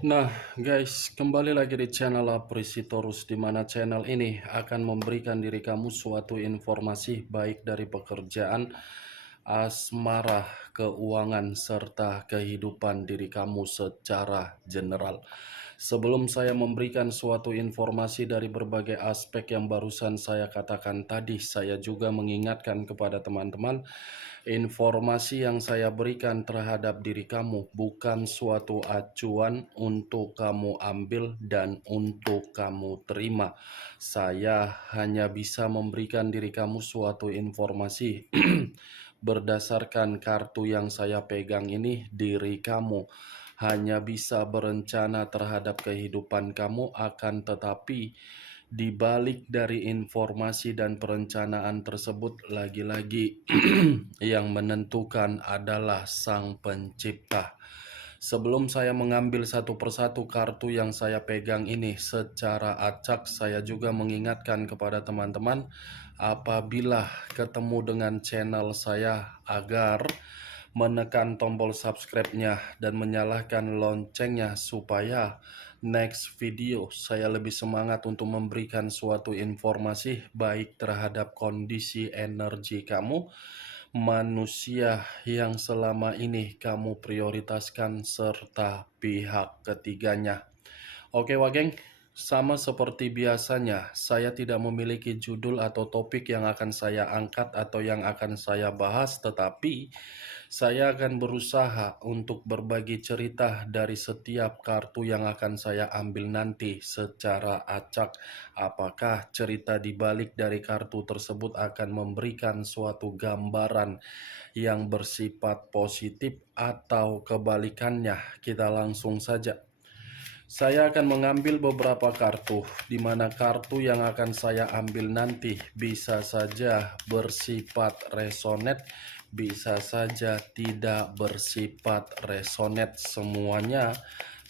Nah, guys, kembali lagi di channel Aprisitorus, di mana channel ini akan memberikan diri kamu suatu informasi baik dari pekerjaan, asmara, keuangan, serta kehidupan diri kamu secara general. Sebelum saya memberikan suatu informasi dari berbagai aspek yang barusan saya katakan tadi, saya juga mengingatkan kepada teman-teman, informasi yang saya berikan terhadap diri kamu bukan suatu acuan untuk kamu ambil dan untuk kamu terima. Saya hanya bisa memberikan diri kamu suatu informasi berdasarkan kartu yang saya pegang ini. Diri kamu hanya bisa berencana terhadap kehidupan kamu, akan tetapi di balik dari informasi dan perencanaan tersebut, lagi-lagi yang menentukan adalah Sang Pencipta. Sebelum saya mengambil satu persatu kartu yang saya pegang ini secara acak, saya juga mengingatkan kepada teman-teman, apabila ketemu dengan channel saya, agar menekan tombol subscribe-nya dan menyalakan loncengnya supaya next video saya lebih semangat untuk memberikan suatu informasi baik terhadap kondisi energi kamu, manusia yang selama ini kamu prioritaskan, serta pihak ketiganya. Oke Wageng, sama seperti biasanya, saya tidak memiliki judul atau topik yang akan saya angkat atau yang akan saya bahas, tetapi saya akan berusaha untuk berbagi cerita dari setiap kartu yang akan saya ambil nanti secara acak. Apakah cerita di balik dari kartu tersebut akan memberikan suatu gambaran yang bersifat positif atau kebalikannya? Kita langsung saja. Saya akan mengambil beberapa kartu, di mana kartu yang akan saya ambil nanti bisa saja bersifat resonate, bisa saja tidak bersifat resonate. Semuanya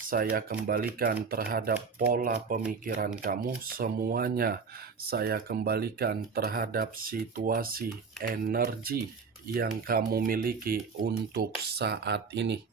saya kembalikan terhadap pola pemikiran kamu, semuanya saya kembalikan terhadap situasi energi yang kamu miliki untuk saat ini.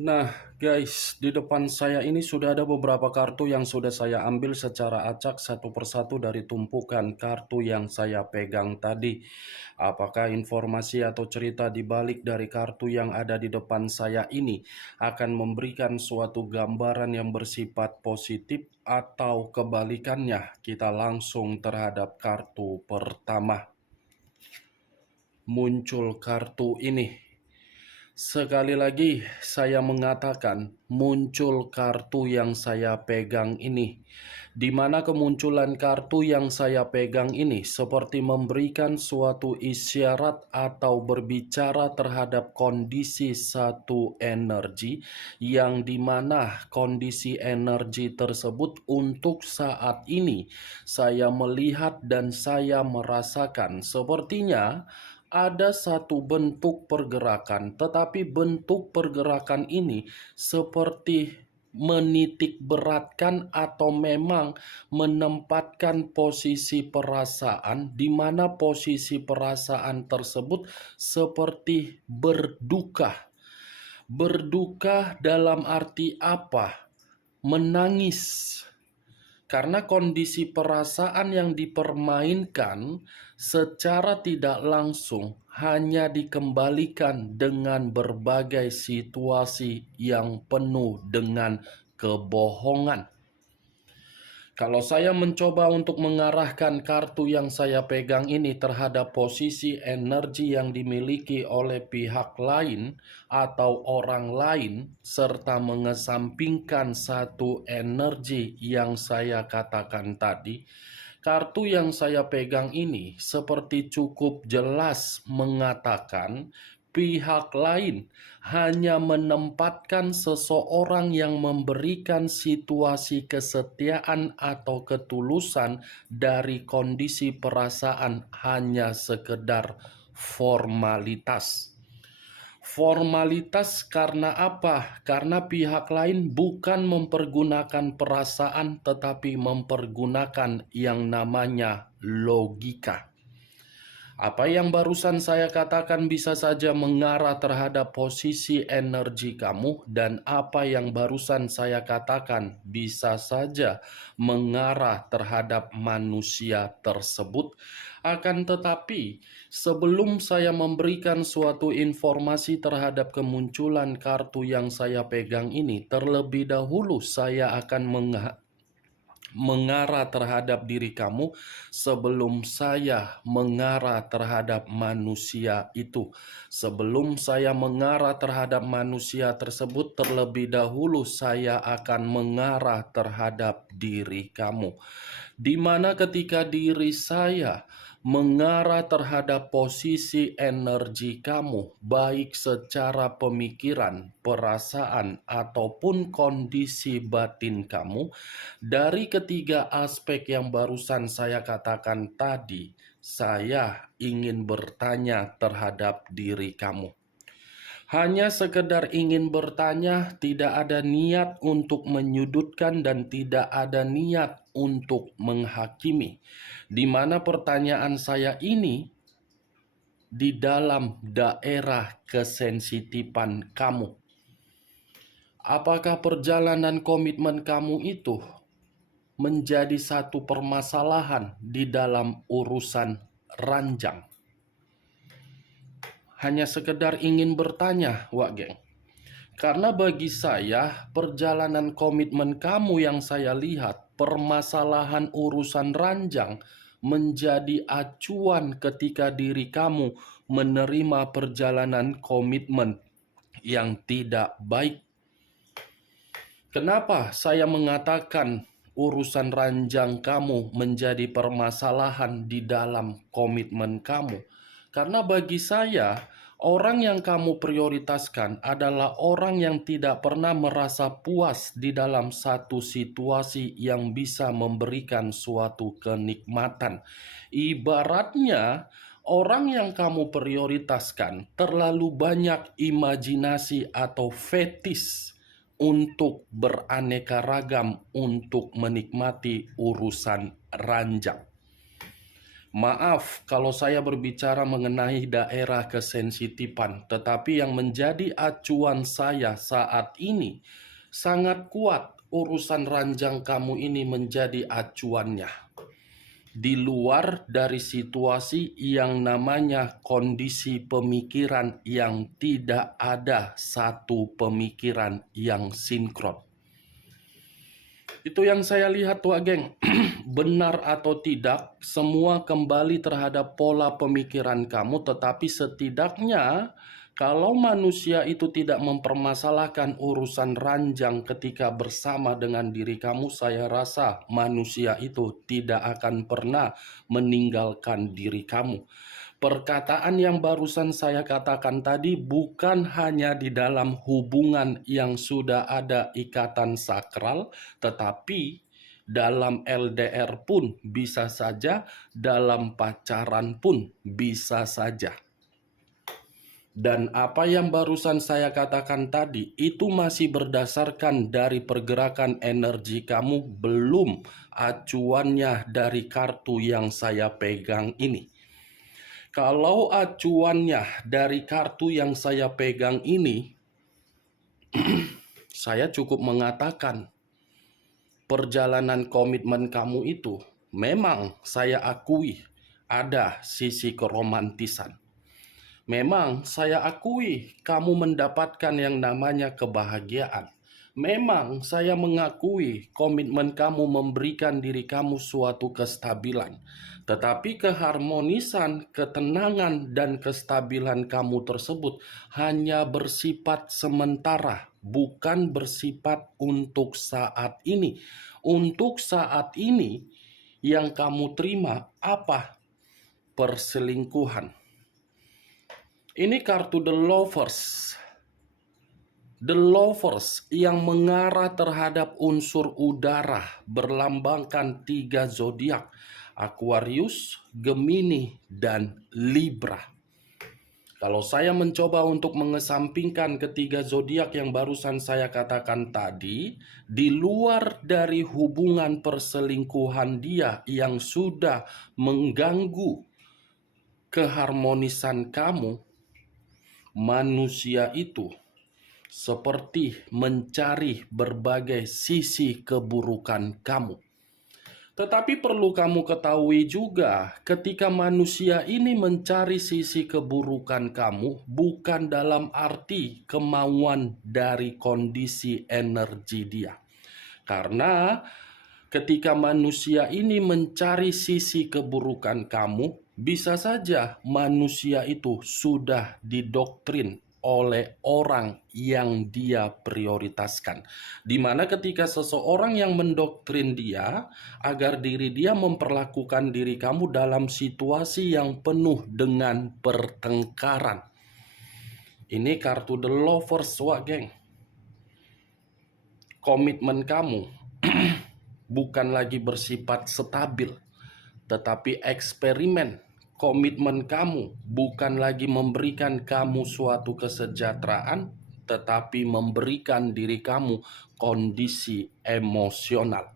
Nah, guys, di depan saya ini sudah ada beberapa kartu yang sudah saya ambil secara acak satu persatu dari tumpukan kartu yang saya pegang tadi. Apakah informasi atau cerita di balik dari kartu yang ada di depan saya ini akan memberikan suatu gambaran yang bersifat positif atau kebalikannya? Kita langsung terhadap kartu pertama. Muncul kartu ini. Sekali lagi saya mengatakan, muncul kartu yang saya pegang ini, di mana kemunculan kartu yang saya pegang ini seperti memberikan suatu isyarat atau berbicara terhadap kondisi satu energi, yang dimana kondisi energi tersebut untuk saat ini saya melihat dan saya merasakan sepertinya ada satu bentuk pergerakan, tetapi bentuk pergerakan ini seperti menitik beratkan atau memang menempatkan posisi perasaan, di mana posisi perasaan tersebut seperti berduka. Berduka dalam arti apa? Menangis. Karena kondisi perasaan yang dipermainkan secara tidak langsung hanya dikembalikan dengan berbagai situasi yang penuh dengan kebohongan. Kalau saya mencoba untuk mengarahkan kartu yang saya pegang ini terhadap posisi energi yang dimiliki oleh pihak lain atau orang lain, serta mengesampingkan satu energi yang saya katakan tadi, kartu yang saya pegang ini seperti cukup jelas mengatakan pihak lain hanya menempatkan seseorang yang memberikan situasi kesetiaan atau ketulusan dari kondisi perasaan hanya sekedar formalitas. Formalitas karena apa? Karena pihak lain bukan mempergunakan perasaan tetapi mempergunakan yang namanya logika. Apa yang barusan saya katakan bisa saja mengarah terhadap posisi energi kamu, dan apa yang barusan saya katakan bisa saja mengarah terhadap manusia tersebut. Akan tetapi, sebelum saya memberikan suatu informasi terhadap kemunculan kartu yang saya pegang ini, terlebih dahulu saya akan mengarah terhadap diri kamu sebelum saya mengarah terhadap manusia itu. Sebelum saya mengarah terhadap manusia tersebut, terlebih dahulu saya akan mengarah terhadap diri kamu. Di mana ketika diri saya mengarah terhadap posisi energi kamu, baik secara pemikiran, perasaan, ataupun kondisi batin kamu, dari ketiga aspek yang barusan saya katakan tadi, saya ingin bertanya terhadap diri kamu. Hanya sekedar ingin bertanya, tidak ada niat untuk menyudutkan dan tidak ada niat untuk menghakimi. Di mana pertanyaan saya ini di dalam daerah kesensitifan kamu. Apakah perjalanan komitmen kamu itu menjadi satu permasalahan di dalam urusan ranjang? Hanya sekedar ingin bertanya, Wak Geng. Karena bagi saya, perjalanan komitmen kamu yang saya lihat, permasalahan urusan ranjang menjadi acuan ketika diri kamu menerima perjalanan komitmen yang tidak baik. Kenapa saya mengatakan urusan ranjang kamu menjadi permasalahan di dalam komitmen kamu? Karena bagi saya, orang yang kamu prioritaskan adalah orang yang tidak pernah merasa puas di dalam satu situasi yang bisa memberikan suatu kenikmatan. Ibaratnya, orang yang kamu prioritaskan terlalu banyak imajinasi atau fetis untuk beraneka ragam untuk menikmati urusan ranjang. Maaf kalau saya berbicara mengenai daerah kesensitifan, tetapi yang menjadi acuan saya saat ini sangat kuat urusan ranjang kamu ini menjadi acuannya. Di luar dari situasi yang namanya kondisi pemikiran yang tidak ada satu pemikiran yang sinkron. Itu yang saya lihat, Wak Geng. Benar atau tidak, semua kembali terhadap pola pemikiran kamu, tetapi setidaknya kalau manusia itu tidak mempermasalahkan urusan ranjang ketika bersama dengan diri kamu, saya rasa manusia itu tidak akan pernah meninggalkan diri kamu. Perkataan yang barusan saya katakan tadi bukan hanya di dalam hubungan yang sudah ada ikatan sakral, tetapi dalam LDR pun bisa saja, dalam pacaran pun bisa saja. Dan apa yang barusan saya katakan tadi, itu masih berdasarkan dari pergerakan energi kamu, belum acuannya dari kartu yang saya pegang ini. Kalau acuannya dari kartu yang saya pegang ini, saya cukup mengatakan perjalanan komitmen kamu itu memang saya akui ada sisi keromantisan. Memang saya akui kamu mendapatkan yang namanya kebahagiaan. Memang saya mengakui komitmen kamu memberikan diri kamu suatu kestabilan. Tetapi keharmonisan, ketenangan, dan kestabilan kamu tersebut hanya bersifat sementara, bukan bersifat untuk saat ini. Untuk saat ini yang kamu terima apa? Perselingkuhan. Ini kartu The Lovers. The Lovers yang mengarah terhadap unsur udara berlambangkan 3 zodiak, Aquarius, Gemini, dan Libra. Kalau saya mencoba untuk mengesampingkan ketiga zodiak yang barusan saya katakan tadi, di luar dari hubungan perselingkuhan dia yang sudah mengganggu keharmonisan kamu, manusia itu seperti mencari berbagai sisi keburukan kamu. Tetapi perlu kamu ketahui juga, ketika manusia ini mencari sisi keburukan kamu, bukan dalam arti kemauan dari kondisi energi dia. Karena ketika manusia ini mencari sisi keburukan kamu, bisa saja manusia itu sudah didoktrin oleh orang yang dia prioritaskan. Di mana ketika seseorang yang mendoktrin dia agar diri dia memperlakukan diri kamu dalam situasi yang penuh dengan pertengkaran. Ini kartu The Lovers, wah geng. Komitmen kamu bukan lagi bersifat stabil, tetapi eksperimen. Komitmen kamu bukan lagi memberikan kamu suatu kesejahteraan, tetapi memberikan diri kamu kondisi emosional.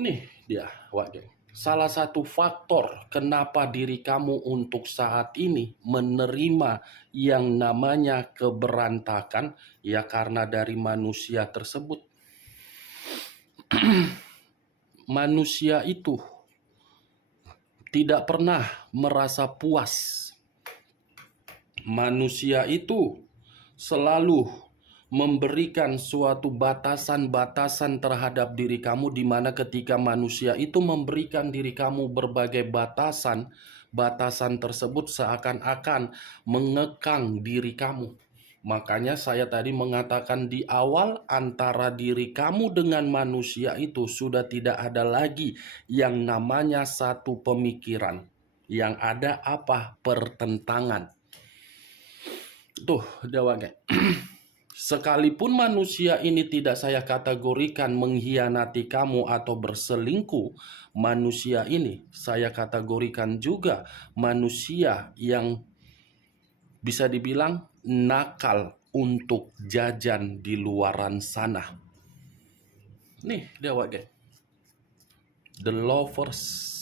Nih dia, Wak Geng. Salah satu faktor kenapa diri kamu untuk saat ini menerima yang namanya keberantakan, ya karena dari manusia tersebut. Manusia itu tidak pernah merasa puas. Manusia itu selalu memberikan suatu batasan-batasan terhadap diri kamu, di mana ketika manusia itu memberikan diri kamu berbagai batasan, batasan tersebut seakan-akan mengekang diri kamu. Makanya saya tadi mengatakan di awal, antara diri kamu dengan manusia itu sudah tidak ada lagi yang namanya satu pemikiran. Yang ada apa? Pertentangan. Tuh, Dewa. Sekalipun manusia ini tidak saya kategorikan mengkhianati kamu atau berselingkuh, manusia ini saya kategorikan juga manusia yang bisa dibilang nakal untuk jajan di luaran sana. Nih Dewa geng, The Lovers.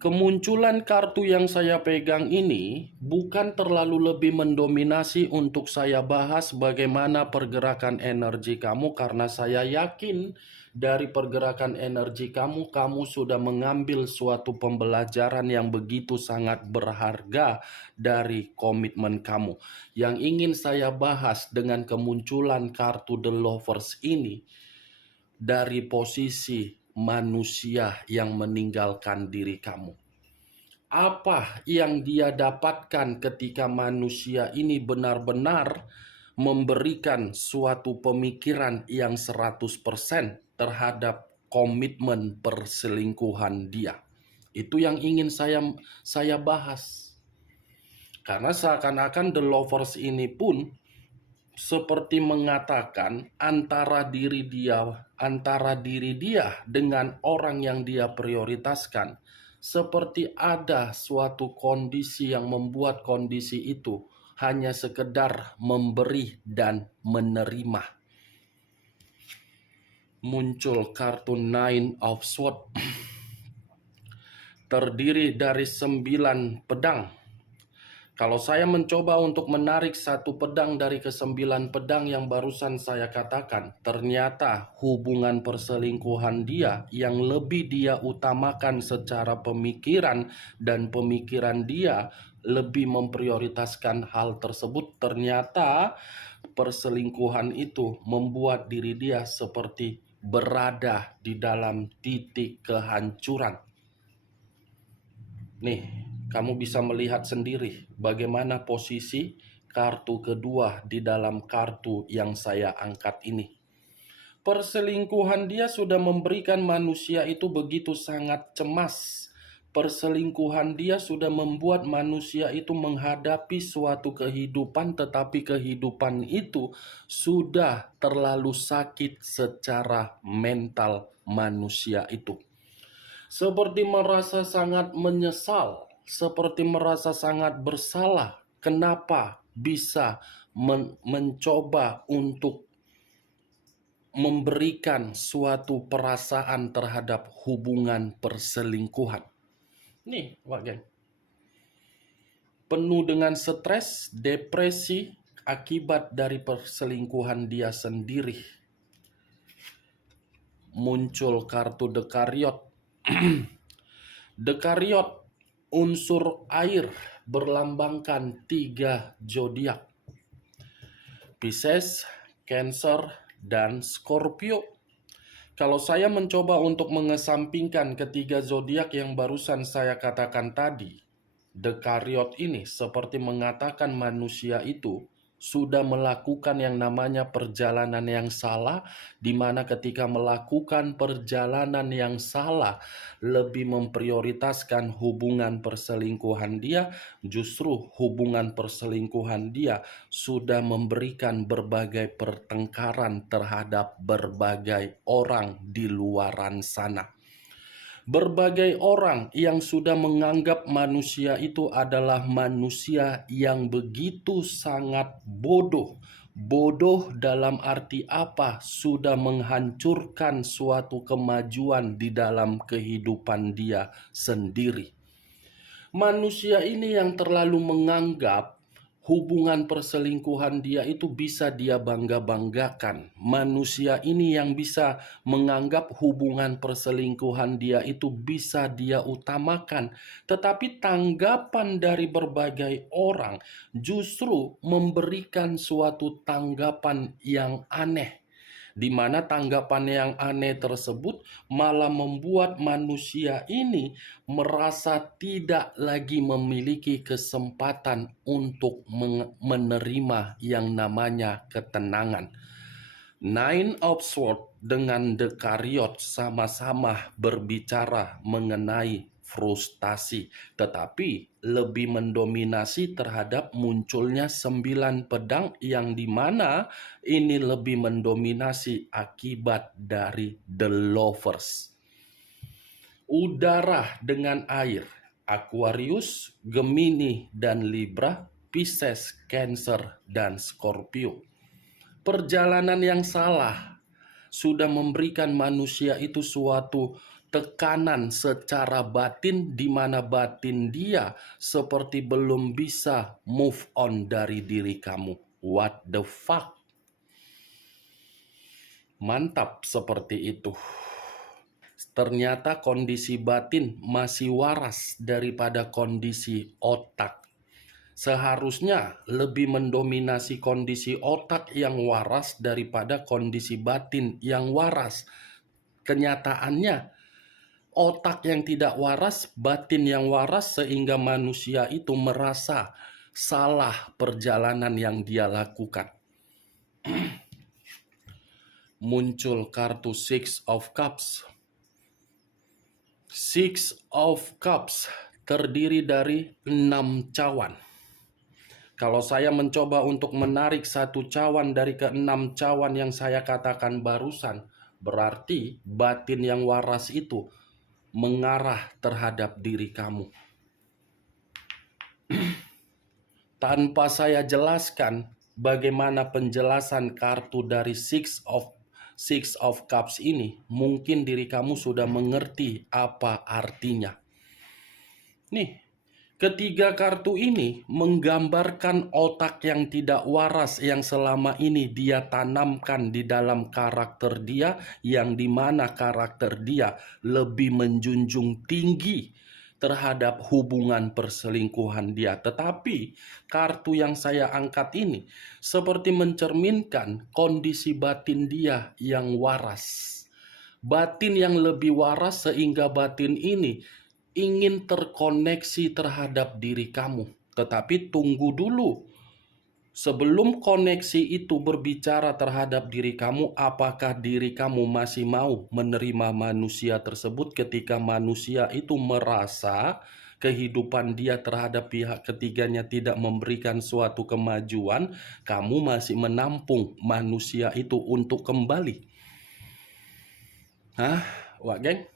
Kemunculan kartu yang saya pegang ini bukan terlalu lebih mendominasi untuk saya bahas bagaimana pergerakan energi kamu, karena saya yakin dari pergerakan energi kamu, kamu sudah mengambil suatu pembelajaran yang begitu sangat berharga dari komitmen kamu. Yang ingin saya bahas dengan kemunculan kartu The Lovers ini dari posisi manusia yang meninggalkan diri kamu. Apa yang dia dapatkan ketika manusia ini benar-benar memberikan suatu pemikiran yang 100% terhadap komitmen perselingkuhan dia. Itu yang ingin saya bahas. Karena seakan-akan The Lovers ini pun seperti mengatakan antara diri dia dengan orang yang dia prioritaskan, seperti ada suatu kondisi yang membuat kondisi itu hanya sekedar memberi dan menerima. Muncul kartu Nine of Swords, terdiri dari 9 pedang. Kalau saya mencoba untuk menarik satu pedang dari ke-9 pedang yang barusan saya katakan, ternyata hubungan perselingkuhan dia yang lebih dia utamakan secara pemikiran, dan pemikiran dia lebih memprioritaskan hal tersebut, ternyata perselingkuhan itu membuat diri dia seperti berada di dalam titik kehancuran. Nih, kamu bisa melihat sendiri bagaimana posisi kartu kedua di dalam kartu yang saya angkat ini. Perselingkuhan dia sudah memberikan manusia itu begitu sangat cemas, Perselingkuhan dia sudah membuat manusia itu menghadapi suatu kehidupan, tetapi kehidupan itu sudah terlalu sakit secara mental manusia itu. Seperti merasa sangat menyesal, seperti merasa sangat bersalah. Kenapa bisa mencoba untuk memberikan suatu perasaan terhadap hubungan perselingkuhan? Nih, Wak Geng. Penuh dengan stres, depresi akibat dari perselingkuhan dia sendiri. Muncul kartu Dekariot. Dekariot, unsur air, berlambangkan 3 zodiak. Pisces, Cancer, dan Scorpio. Kalau saya mencoba untuk mengesampingkan ketiga zodiak yang barusan saya katakan tadi, Dekariot ini seperti mengatakan manusia itu sudah melakukan yang namanya perjalanan yang salah, di mana ketika melakukan perjalanan yang salah lebih memprioritaskan hubungan perselingkuhan dia, justru hubungan perselingkuhan dia sudah memberikan berbagai pertengkaran terhadap berbagai orang di luaran sana. Berbagai orang yang sudah menganggap manusia itu adalah manusia yang begitu sangat bodoh. Bodoh dalam arti apa? Sudah menghancurkan suatu kemajuan di dalam kehidupan dia sendiri. Manusia ini yang terlalu menganggap hubungan perselingkuhan dia itu bisa dia bangga-banggakan. Manusia ini yang bisa menganggap hubungan perselingkuhan dia itu bisa dia utamakan. Tetapi tanggapan dari berbagai orang justru memberikan suatu tanggapan yang aneh, di mana tanggapan yang aneh tersebut malah membuat manusia ini merasa tidak lagi memiliki kesempatan untuk menerima yang namanya ketenangan. Nine of Swords dengan Dekariot sama-sama berbicara mengenai frustasi, tetapi lebih mendominasi terhadap munculnya 9 pedang, yang dimana ini lebih mendominasi akibat dari The Lovers. Udara dengan air, Aquarius, Gemini, dan Libra, Pisces, Cancer, dan Scorpio. Perjalanan yang salah sudah memberikan manusia itu suatu tekanan secara batin, di mana batin dia seperti belum bisa move on dari diri kamu. What the fuck? Mantap seperti itu. Ternyata kondisi batin masih waras daripada kondisi otak. Seharusnya lebih mendominasi kondisi otak yang waras daripada kondisi batin yang waras. Kenyataannya, otak yang tidak waras, batin yang waras, sehingga manusia itu merasa salah perjalanan yang dia lakukan. Muncul kartu Six of Cups. Six of Cups terdiri dari 6 cawan. Kalau saya mencoba untuk menarik satu cawan dari ke-6 cawan yang saya katakan barusan, berarti batin yang waras itu mengarah terhadap diri kamu. Tanpa saya jelaskan bagaimana penjelasan kartu dari Six of Cups ini, mungkin diri kamu sudah mengerti apa artinya. Nih, ketiga kartu ini menggambarkan otak yang tidak waras yang selama ini dia tanamkan di dalam karakter dia, yang dimana karakter dia lebih menjunjung tinggi terhadap hubungan perselingkuhan dia. Tetapi kartu yang saya angkat ini seperti mencerminkan kondisi batin dia yang waras. Batin yang lebih waras sehingga batin ini ingin terkoneksi terhadap diri kamu. Tetapi tunggu dulu. Sebelum koneksi itu berbicara terhadap diri kamu, apakah diri kamu masih mau menerima manusia tersebut ketika manusia itu merasa kehidupan dia terhadap pihak ketiganya tidak memberikan suatu kemajuan, kamu masih menampung manusia itu untuk kembali? Hah, Wak Geng?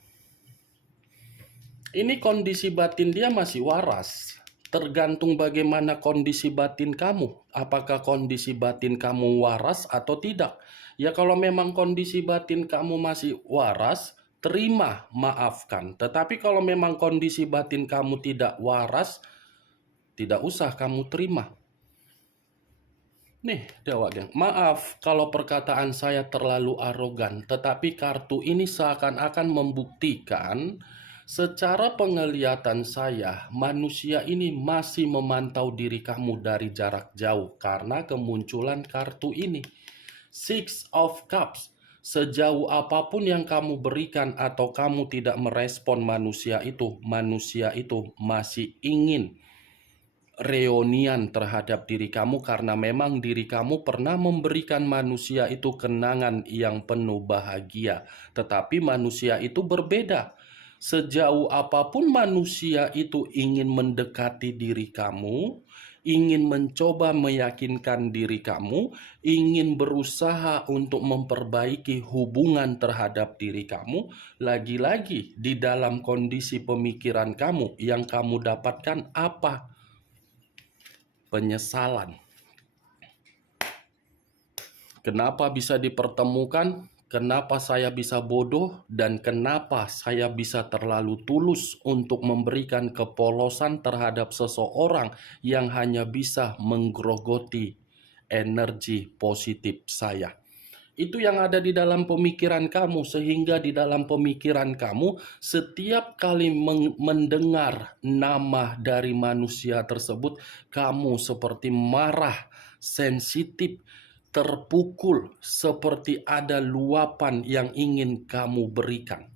Ini kondisi batin dia masih waras. Tergantung bagaimana kondisi batin kamu. Apakah kondisi batin kamu waras atau tidak? Ya kalau memang kondisi batin kamu masih waras, terima, maafkan. Tetapi kalau memang kondisi batin kamu tidak waras, tidak usah kamu terima. Nih, Dewa Geng, maaf kalau perkataan saya terlalu arogan, tetapi kartu ini seakan-akan membuktikan secara penglihatan saya, manusia ini masih memantau diri kamu dari jarak jauh karena kemunculan kartu ini. Six of Cups. Sejauh apapun yang kamu berikan atau kamu tidak merespon manusia itu masih ingin reunian terhadap diri kamu karena memang diri kamu pernah memberikan manusia itu kenangan yang penuh bahagia. Tetapi manusia itu berbeda. Sejauh apapun manusia itu ingin mendekati diri kamu, ingin mencoba meyakinkan diri kamu, ingin berusaha untuk memperbaiki hubungan terhadap diri kamu, lagi-lagi di dalam kondisi pemikiran kamu yang kamu dapatkan apa? Penyesalan. Kenapa bisa dipertemukan? Kenapa saya bisa bodoh? Dan kenapa saya bisa terlalu tulus untuk memberikan kepolosan terhadap seseorang yang hanya bisa menggerogoti energi positif saya? Itu yang ada di dalam pemikiran kamu, sehingga di dalam pemikiran kamu setiap kali mendengar nama dari manusia tersebut, kamu seperti marah, sensitif, terpukul, seperti ada luapan yang ingin kamu berikan.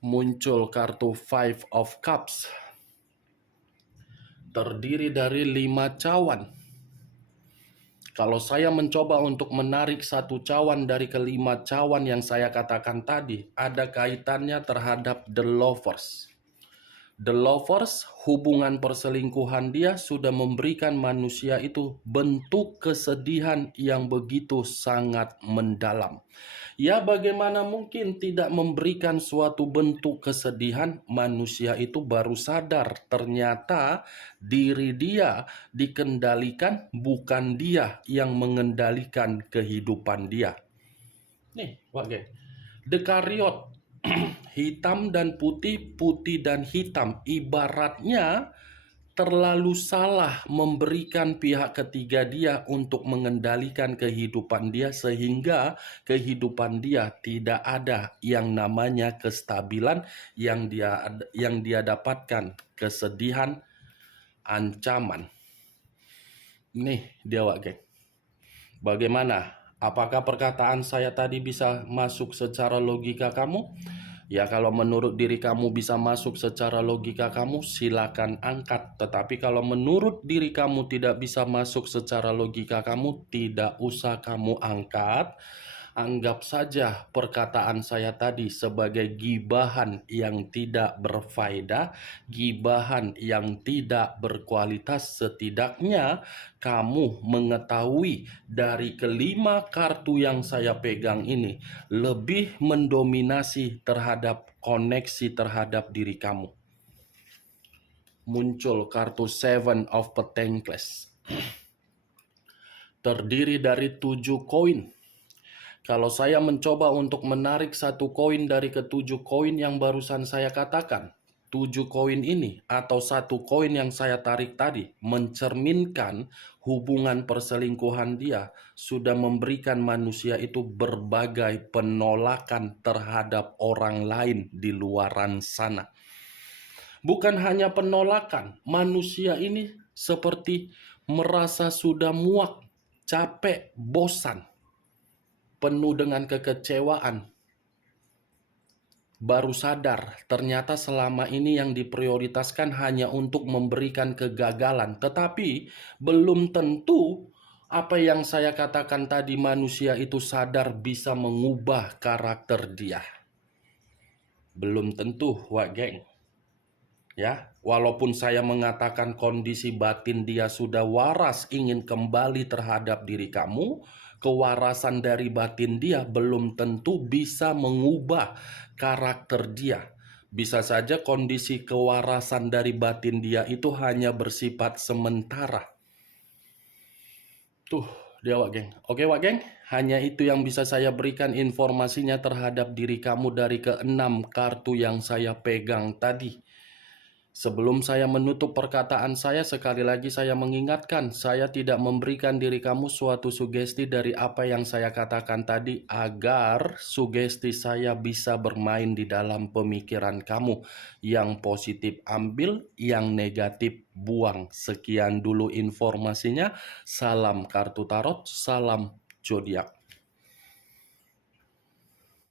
Muncul kartu Five of Cups, terdiri dari 5 cawan. Kalau saya mencoba untuk menarik satu cawan dari kelima cawan yang saya katakan tadi, ada kaitannya terhadap The Lovers. The Lovers, hubungan perselingkuhan dia sudah memberikan manusia itu bentuk kesedihan yang begitu sangat mendalam. Ya, bagaimana mungkin tidak memberikan suatu bentuk kesedihan? Manusia itu baru sadar ternyata diri dia dikendalikan, bukan dia yang mengendalikan kehidupan dia. Nih, Wage. The Chariot, hitam dan putih, putih dan hitam. Ibaratnya terlalu salah memberikan pihak ketiga dia untuk mengendalikan kehidupan dia, sehingga kehidupan dia tidak ada yang namanya kestabilan, yang dia dapatkan kesedihan, ancaman. Nih dia Geng. Bagaimana? Apakah perkataan saya tadi bisa masuk secara logika kamu? Ya, kalau menurut diri kamu bisa masuk secara logika kamu, silakan angkat. Tetapi kalau menurut diri kamu tidak bisa masuk secara logika kamu, tidak usah kamu angkat. Anggap saja perkataan saya tadi sebagai gibahan yang tidak berfaedah, gibahan yang tidak berkualitas. Setidaknya kamu mengetahui dari kelima kartu yang saya pegang ini lebih mendominasi terhadap koneksi terhadap diri kamu. Muncul kartu Seven of Pentacles, terdiri dari 7 koin. Kalau saya mencoba untuk menarik satu koin dari ketujuh koin yang barusan saya katakan, 7 koin ini atau satu koin yang saya tarik tadi mencerminkan hubungan perselingkuhan dia sudah memberikan manusia itu berbagai penolakan terhadap orang lain di luaran sana. Bukan hanya penolakan, manusia ini seperti merasa sudah muak, capek, bosan, penuh dengan kekecewaan. baru sadar ternyata selama ini yang diprioritaskan hanya untuk memberikan kegagalan. Tetapi belum tentu apa yang saya katakan tadi, manusia itu sadar bisa mengubah karakter dia. Belum tentu, Wak Geng. Ya, walaupun saya mengatakan kondisi batin dia sudah waras, ingin kembali terhadap diri kamu, kewarasan dari batin dia belum tentu bisa mengubah karakter dia. Bisa saja kondisi kewarasan dari batin dia itu hanya bersifat sementara. Tuh, dia Wak Geng. Oke Wak Geng, hanya itu yang bisa saya berikan informasinya terhadap diri kamu dari keenam kartu yang saya pegang tadi. Sebelum saya menutup perkataan saya, sekali lagi saya mengingatkan, saya tidak memberikan diri kamu suatu sugesti dari apa yang saya katakan tadi, agar sugesti saya bisa bermain di dalam pemikiran kamu. Yang positif ambil, yang negatif buang. Sekian dulu informasinya. Salam kartu tarot, salam zodiak.